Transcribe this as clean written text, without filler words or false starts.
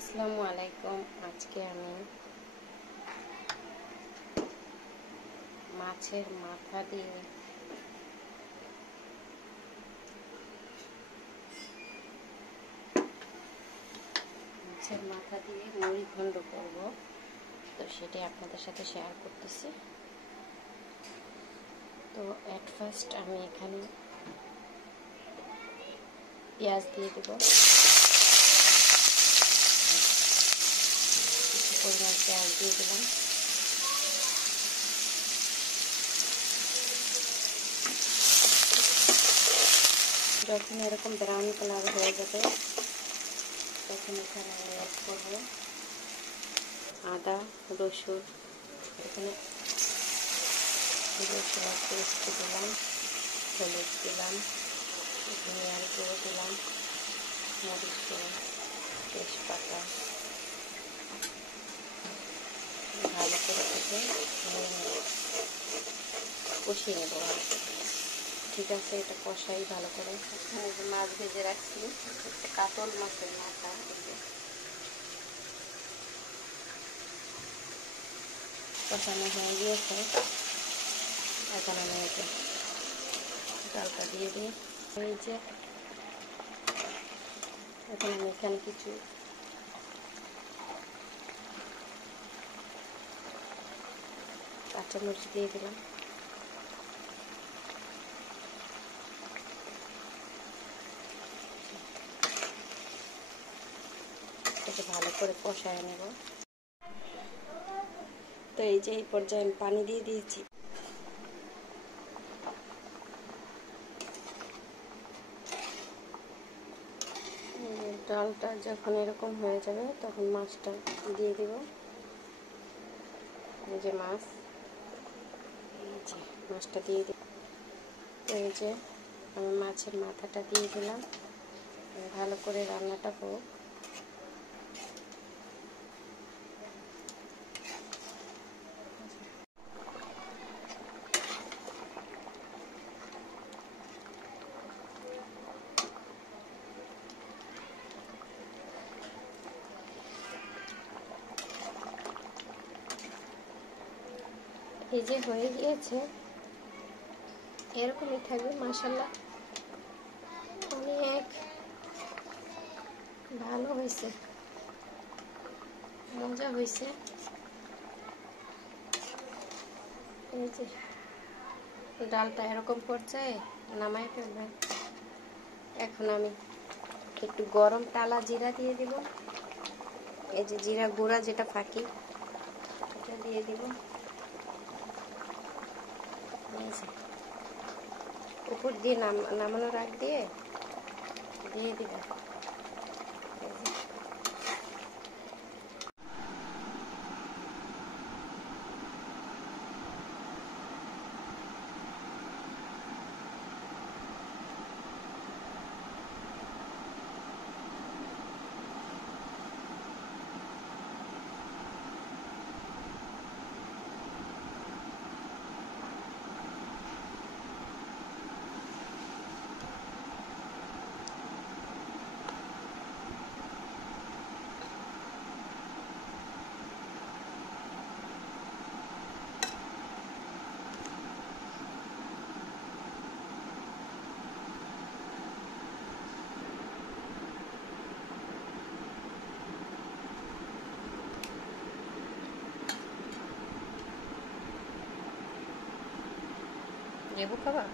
আসসালামু আলাইকুম। আজকে আমি মাছের মাথা দিয়ে মুড়ি ঘন্ট করব, তো সেটাই আপনাদের সাথে শেয়ার করতেছি। তো এট ফার্স্ট আমি এখানে পেঁয়াজ দিয়ে দেব, কিছু পরিমাণ পেঁয়াজ দিয়ে দিলাম। যখন এরকম ব্রাউন কালার হয়ে যাবে তখন এখানে আমি অ্যাড করবো আদা রসুন। এখানে রসুনের পেস্ট দিলাম, হলুদ দিলাম, ধনিয়ার গুঁড়ো দিলাম, মরিচ গুঁড়ো, তেজপাতা, ভালো করে কষিয়ে নেব। ঠিক আছে, এটা কষাই ভালো করে। মাছ ভেজে রাখছি, কাতল মাছের মাথা কষানো হয়ে গিয়েছে। এখন আমি এটা ডালটা দিয়ে দিই। এই যে এখন আমি এখানে কিছু কাঁচামরিচ দিয়ে দিলাম। এটাকে ভালো করে কষায় নেব। তো এই যে এই পর্যায়ে আমি পানি দিয়ে দিয়েছি। ডালটা যখন এরকম হয়ে যাবে তখন মাছটা দিয়ে দিব। এই যে মাছটা দিয়ে দিব। এই যে আমি মাছের মাথাটা দিয়ে দিলাম। ভালো করে রান্নাটা হোক। এই যে হয়ে গিয়েছে, এরকমই থাকবে। মাশাআল্লাহ, অনেক ভালো হয়েছে, মজা হয়েছে। এই যে ডালটা এরকম পর্যায়ে নামাই ফেলবেন। এখন আমি একটু গরম টালা জিরা দিয়ে দিব। এই যে জিরা গুঁড়া যেটা ফাঁকি, এটা দিয়ে দিব। উপর দিয়ে নামানোর আগ দিয়ে দিব। লেবু খাবা?